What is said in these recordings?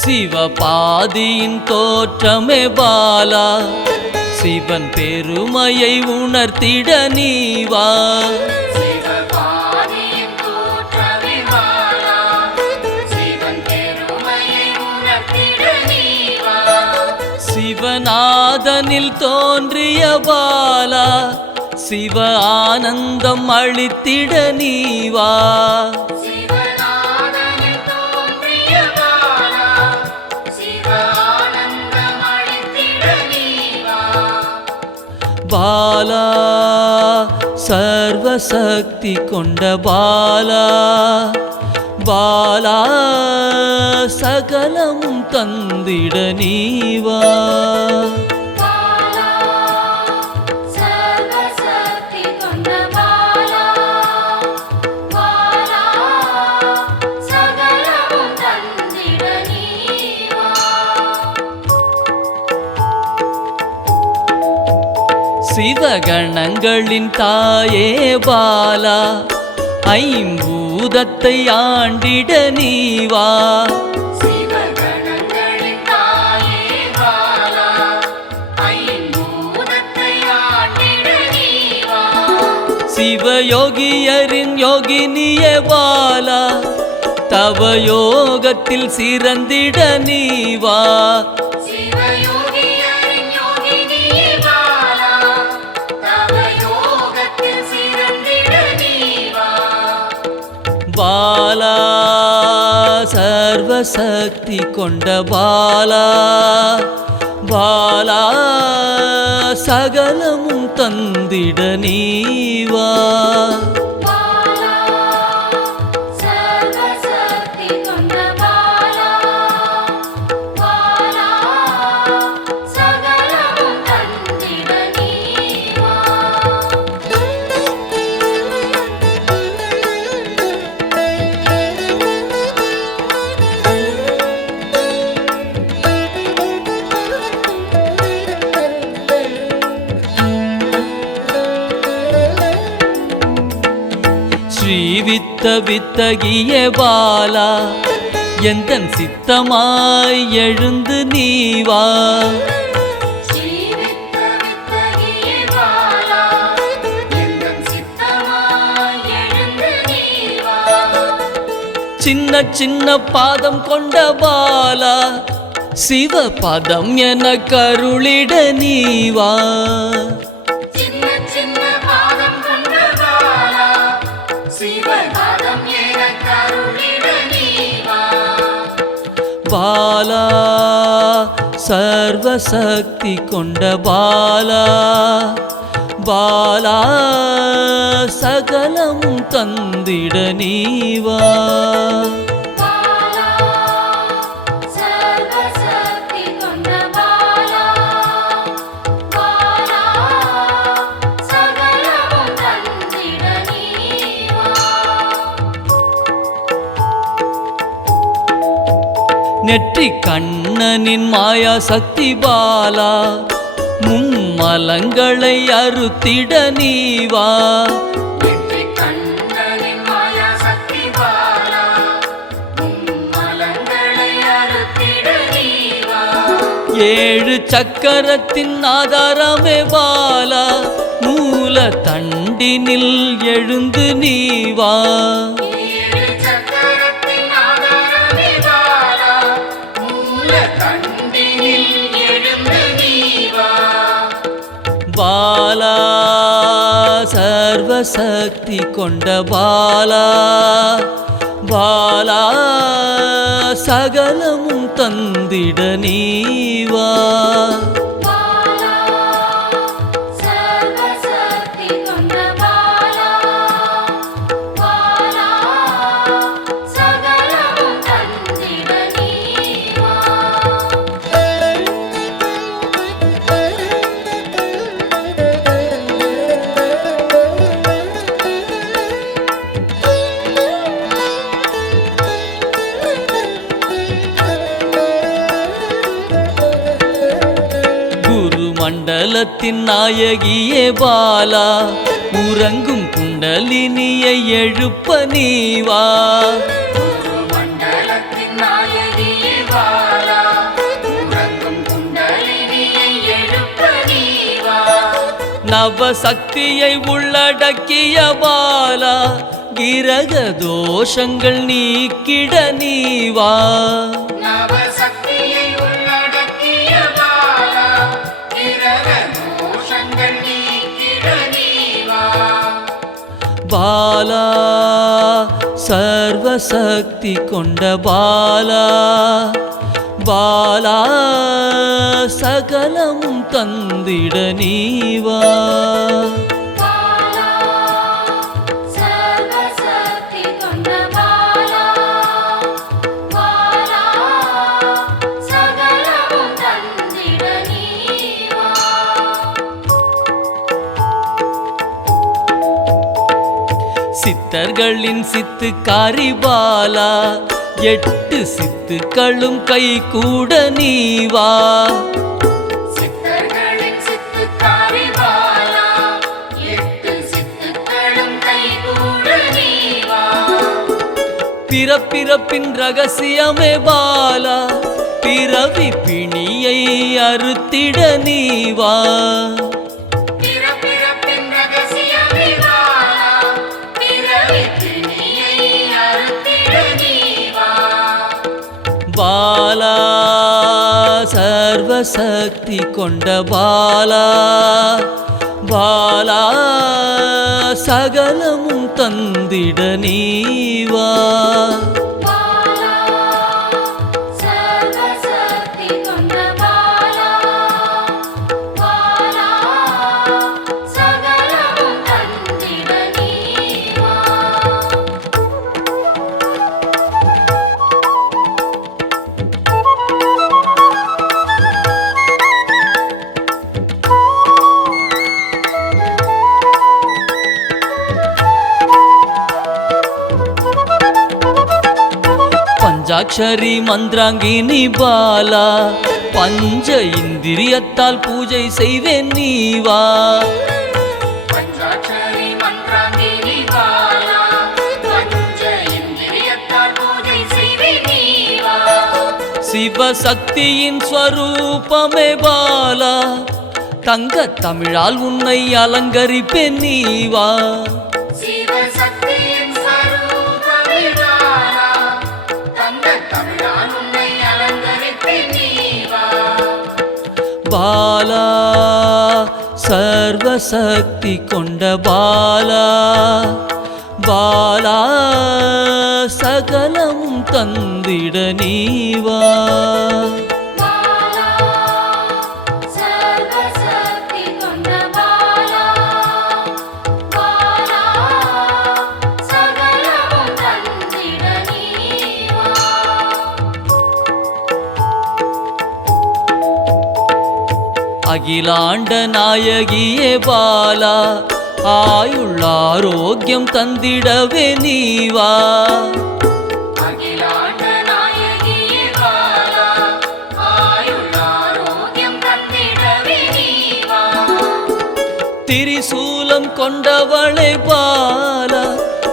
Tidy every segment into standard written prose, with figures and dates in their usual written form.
சிவபாதியின் தோற்றமே பாலா, சிவன் பெருமையை உணர்த்திட நீவா. சிவநாதனில் தோன்றிய பாலா, சிவ ஆனந்தம் அளித்திட நீவா. பாலா சர்வசக்தி கொண்ட பாலா, பாலா சகலமும் தந்திட நீவா. சிவகணங்களின் தாயே பாலா, ஐம்பூதத்தை ஆண்டிட நீவா. சிவயோகியரின் யோகினியே பாலா, தவ யோகத்தில் சிறந்திட நீவா. பாலா சர்வசக்தி கொண்ட பாலா, பாலா சகலமும் தந்திட நீவா. ஸ்ரீவித்த வித்தகிய பாலா, எந்தன் சித்தமாய் எழுந்து நீவா. சின்ன சின்ன பாதம் கொண்ட பாலா, சிவ பதம் என கருளிட நீவா. பாலா சர்வசக்தி கொண்ட பாலா, பாலா சகலமும் தந்திட நீவா. நெற்றி கண்ணனின் மாயா சக்தி பாலா, மும்மலங்களை அறுத்திட நீவா. ஏழு சக்கரத்தின் ஆதாரமே பாலா, மூல தண்டினில் எழுந்து நீவா. பாலா சர்வசக்தி கொண்ட பாலா, பாலா சகலமும் தந்திட நீவா. மண்டலத்தின் நாயகியே பாலா உறங்கும் குண்டலினியை எழுப்ப நீவா நவசக்தியை உள்ளடக்கிய பாலா கிரக தோஷங்கள் நீக்கிட நீவா பாலா சர்வசக்தி கொண்ட பாலா பாலா சகலமும் தந்திட நீவா சித்தர்களின் சித்துக்காரி பாலா 8 சித்துக்களும் கை கூட நீவா பிறப்பிறப்பின் ரகசியமே பாலா பிறவி பிணியை அறுத்திட நீவா பாலா சர்வசக்தி கொண்ட பாலா பாலா சகலமும் தந்திட நீவா பஞ்சாட்சரி மந்திராங்கினி பாலா பஞ்ச இந்திரியத்தால் பூஜை செய்வேன் நீவா சிவசக்தியின் ஸ்வரூபமே பாலா தங்க தமிழால் உன்னை அலங்கரிப்பேன் நீவா பாலா சர்வசக்தி கொண்ட பாலா பாலா சகலமும் தந்திட நீவா அகிலாண்ட நாயகியே பாலா ஆயுள் ஆரோக்கியம் தந்திடவே நீவா திரிசூலம் கொண்டவளே பாலா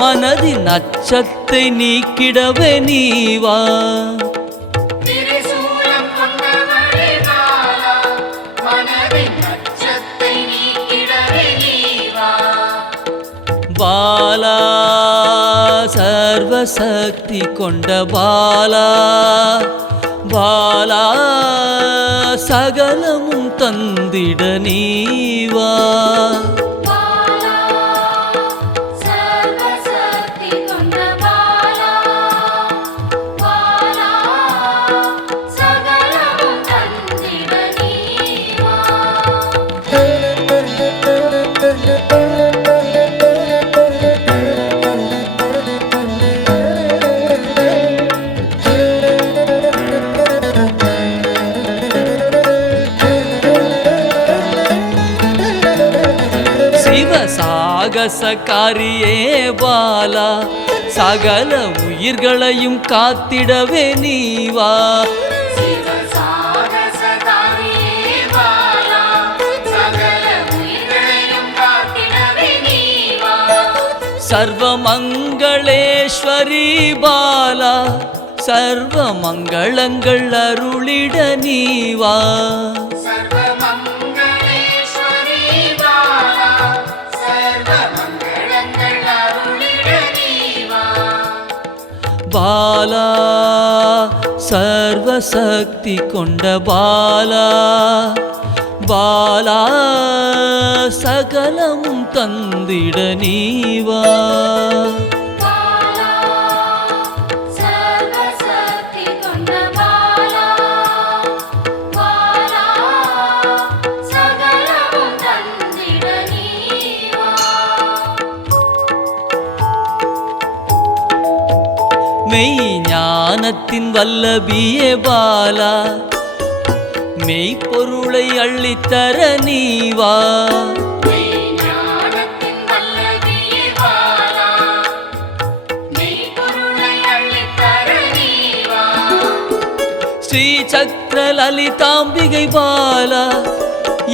மனதின் அச்சத்தை நீக்கிடவே நீவா பாலா சர்வசக்தி கொண்ட பாலா பாலா சகலமும் தந்திட நீவா சாகசக்காரியே பாலா சகல உயிர்களையும் காத்திடவே நீவா சர்வமங்களேஸ்வரி பாலா சர்வமங்களங்கள் அருளிட நீவா சர்வமங்களேஸ்வரி பாலா சர்வமங்களங்கள் அருளிட நீவா பாலா சர்வசக்தி கொண்ட பாலா பாலா சகலமும் தந்திட நீவா பாலா சர்வசக்தி கொண்ட பாலா பாலா சகலமும் தந்திட நீவா மெய் ஞானத்தின் வல்லபியே பாலா மெய்ப்பொருளை அள்ளித்தர நீவா ஞானத்தின் வல்லபியே பாலா மெய்ப்பொருளை அள்ளித்தர நீவா ஸ்ரீ சக்கர லலிதாம்பிகை பாலா